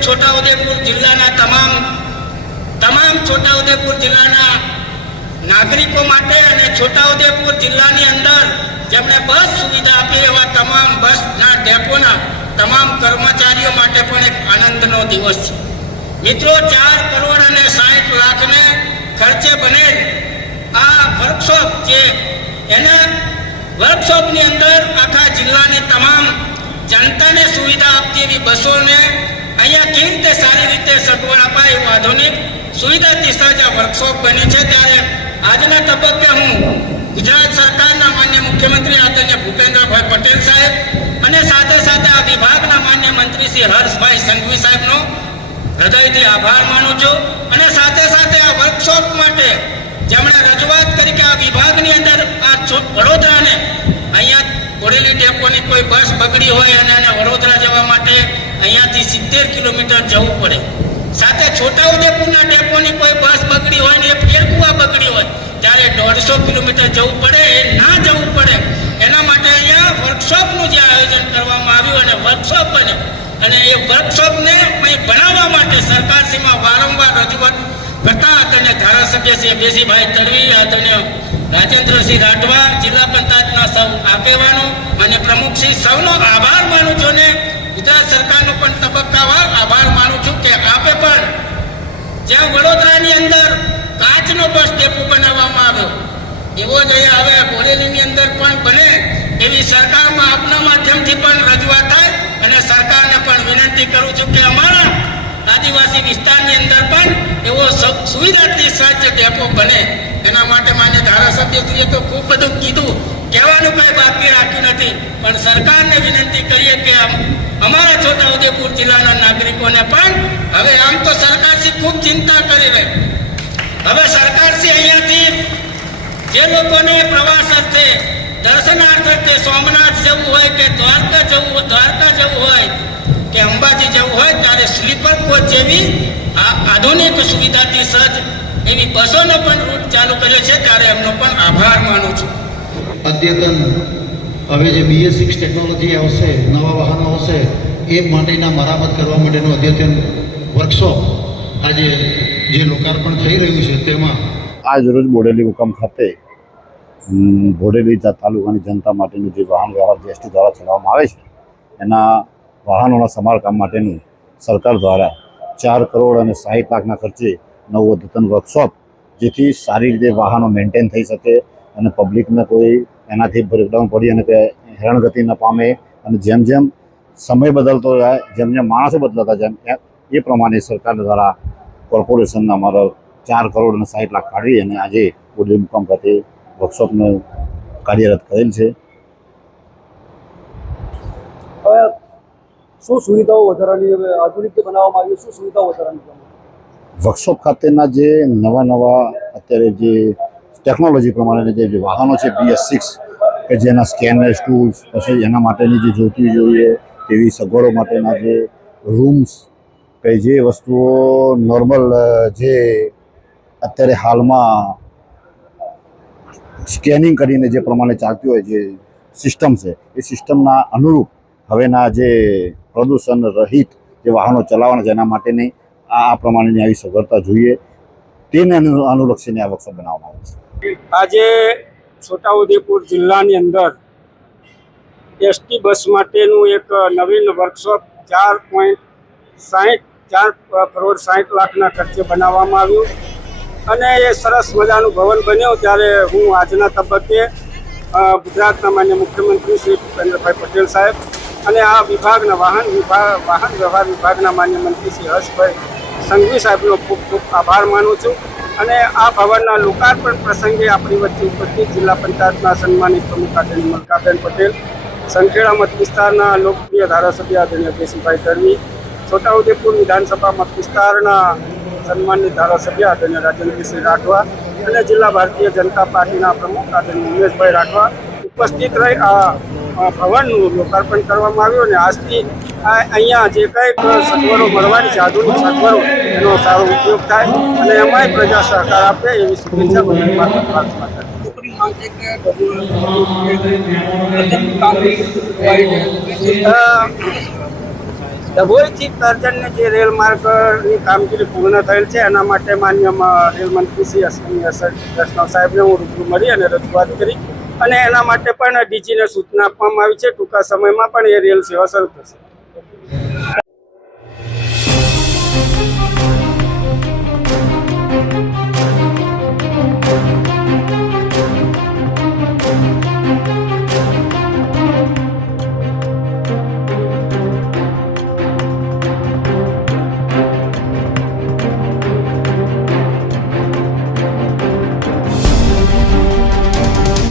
છોટાઉદેપુર જિલ્લાના તમામ તમામ છોટાઉદેપુર જિલ્લાના નાગરિકો માટે અને છોટાઉદેપુર જિલ્લાની અંદર જેમણે બસ સુવિધા આપી એવા તમામ બસના ડેપોના તમામ કર્મચારીઓ માટે પણ એક આનંદનો દિવસ છે. મિત્રો, ચાર કરોડ અને સાઠ લાખને ખર્ચે બનેલ આ વર્કશોપ જે એના વર્કશોપની અંદર આખા જિલ્લાની તમામ જનતાને સુવિધા આપતી એવી બસોને અહીંયા કેવી રીતે સારી રીતે સગવડ અપાય એવું આધુનિક સુવિધાથી સજ્જ વર્કશોપ બની છે? ત્યારે આજના તબક્કે હું ગુજરાત સરકારના માન્ય મુખ્યમંત્રી આદરણીય ભૂપેન્દ્રભાઈ પટેલ સાહેબ અને સાથે સાથે આ વિભાગના માન્ય મંત્રી શ્રી હર્ષભાઈ સંઘવી સાહેબનો હૃદયથી આભાર માનું છું. અને સાથે સાથે આ વર્કશોપ માટે જેમણે રજૂઆત કરી કે આ વિભાગની અંદર આ વડોદરાને અહીંયા બોરેલી ડેપોની કોઈ બસ બગડી હોય અને વડોદરા જવા માટે અહીંયાથી સિત્તેર કિલોમીટર જવું પડે. સાથે છોટાઉદેપુરના ડેપોની કોઈ બસ બગડી હોય ને એ ફેરકુવા બગડી હોય, ત્યારે દોઢસો કિલોમીટર જવું પડે, એ ના જવું પડે. એના માટે અહીંયા વર્કશોપનું જે આયોજન કરવામાં આવ્યું અને વર્કશોપ બને. અને એ વર્કશોપને અહીં ભણાવવા માટે સરકારશ્રીમાં વારંવાર રજૂઆત કરતા આદરણીય ધારાસભ્ય શ્રી બેસીભાઈ તડવી, આદરણીય રાજેન્દ્રસિંહ રાઠવા, જિલ્લા પંચાયતના સૌ આગેવાનો અને પ્રમુખશ્રી સૌનો આભાર. એવો જ અહીંયા હવે બોરેલીની અંદર પણ બને એવી સરકારમાં આપના માધ્યમથી પણ રજૂઆત થાય અને સરકારને પણ વિનંતી કરું છું કે અમારા આદિવાસી વિસ્તારની અંદર પણ એવો સુવિધાથી સજ્જ ડેપો બને. એના માટે માન્ય ધારાસભ્યશ્રીએ તો ખૂબ બધું કીધું. કહેવાનું કંઈ બાકી રાખ્યું નથી. પણ સરકારને વિનંતી કરીએ કે અમારા છોટાઉદેપુર જિલ્લાના નાગરિકોને પણ, હવે આમ તો સરકારશ્રી ખૂબ ચિંતા કરી રહી. હવે સરકારશ્રી અહીંયાથી જે લોકોને પ્રવાસ અર્થે દર્શનાર્થ અર્થે સોમનાથ જવું હોય કે દ્વારકા જવું દ્વારકા જવું હોય કે અંબાજી જવું હોય, ત્યારે સ્લીપર કોચ જેવી આ આધુનિક સુવિધાથી સજ્જ એવી બસોનો પણ રૂટ ચાલુ કર્યો છે, ત્યારે એમનો પણ આભાર માનું છું. અદ્યતન હવે જે બીએસ સિક્સ ટેકનોલોજી આવશે, નવા વાહનો આવશે, એ માટેના મરામત કરવા માટેનો અદ્યતન વર્કશોપ આજે જે લોકાર્પણ થઈ રહ્યું છે, તેમાં આજ રોજ બોડેલી મુકામ ખાતે બોડેલી તાલુકાની જનતા માટેનું જે વાહન વ્યવહાર, જીએસટી દ્વારા ચલાવવામાં આવે છે, એના વાહનોના સમારકામ માટેનું સરકાર દ્વારા ચાર કરોડ અને સાહીઠ લાખના ખર્ચે નવો અદ્યતન વર્કશોપ, જેથી સારી રીતે વાહનો મેન્ટેન થઈ શકે અને પબ્લિકને કોઈ એનાથી બ્રેકડાઉન પડી અને હેરાનગતિ ન પામે અને જેમ જેમ સમય બદલતો જાય, જેમ જેમ માણસો બદલાતા જાય, એ પ્રમાણે સરકાર દ્વારા કોર્પોરેશનના અમારા ચાર કરોડ અને સાઠ લાખ કાઢી અને આજે બોડેલી મુકામ ખાતે વર્કશોપને કાર્યરત કરેલ છે. શું સુવિધાઓ વધારાની આધુનિક બનાવવામાં આવી શું સુવિધાઓ વધારાની વર્કશોપ ખાતેના જે નવા નવા અત્યારે જે ટેકનોલોજી પ્રમાણેના જે વાહનો છે બીએસ સિક્સ કે જેના સ્કેનર્સ ટૂલ્સ પછી એના માટેની જે જોતી જોઈએ તેવી સગવડો માટેના જે રૂમ્સ કે જે વસ્તુઓ નોર્મલ જે અત્યારે હાલમાં સ્કેનિંગ કરીને જે પ્રમાણે ચાલતી હોય જે સિસ્ટમ છે, એ સિસ્ટમના અનુરૂપ હવેના જે પ્રદૂષણ રહિત જે વાહનો ચલાવવાના છે, એના માટેની આ પ્રમાણેની આવી સગવડતા જોઈએ. તેને અનુ અનુલક્ષીને આ વર્કશોપ બનાવવામાં આવે છે. આજે છોટાઉદેપુર જિલ્લાની અંદર એસટી બસ માટેનું એક નવીન વર્કશોપ ચાર પોઈન્ટ સાહીઠ ચાર કરોડ સાહીઠ લાખના ખર્ચે બનાવવામાં આવ્યું. અને એ સરસ મજાનું ભવન બન્યું ત્યારે હું આજના તબક્કે ગુજરાતના માન્ય મુખ્યમંત્રી શ્રી ભૂપેન્દ્રભાઈ પટેલ સાહેબ અને આ વિભાગના વાહન વિભાગ વાહન વ્યવહાર વિભાગના માન્ય મંત્રી શ્રી હર્ષભાઈ સંઘવી સાહેબનો ખૂબ ખૂબ આભાર માનું છું અને આ ભવનના લોકાર્પણ પ્રસંગે આપણી વચ્ચે ઉપસ્થિત જિલ્લા પંચાયતના સન્માનિત પ્રમુખ આદરણીય મલકાબેન પટેલ, સંખેડા મત વિસ્તારના લોકપ્રિય ધારાસભ્ય આદરણીય કેશુભાઈ તડવી છોટાઉદેપુર વિધાનસભા મત વિસ્તારના સન્માનિત ધારાસભ્ય આદરણીય રાજેન્દ્રસિંહ રાઠવા અને જિલ્લા ભારતીય જનતા પાર્ટીના પ્રમુખ આદરણીય ઉમેશભાઈ રાઠવા ઉપસ્થિત રહી આ ભવનનું લોકાર્પણ કરવામાં આવ્યું અને આજથી અહીંયા જે કંઈક સગવડો મળવાની છે આધુનિક સગવડો એનો સારો ઉપયોગ થાય અને એમાંય પ્રજા સહકાર આપે એવી શુભેચ્છા માટે પ્રાર્થના કરું ડભોઈથી કરજણની જે રેલ માર્ગની કામગીરી પૂર્ણ થયેલ છે, એના માટે માન્ય રેલ મંત્રી શ્રી અશ્વિની વૈષ્ણવ સાહેબને હું રૂબરૂ મળી અને રજૂઆત કરી અને એના માટે પણ ડીજીને સૂચના આપવામાં આવી છે. ટૂંકા સમયમાં પણ એ રેલ સેવા શરૂ થશે.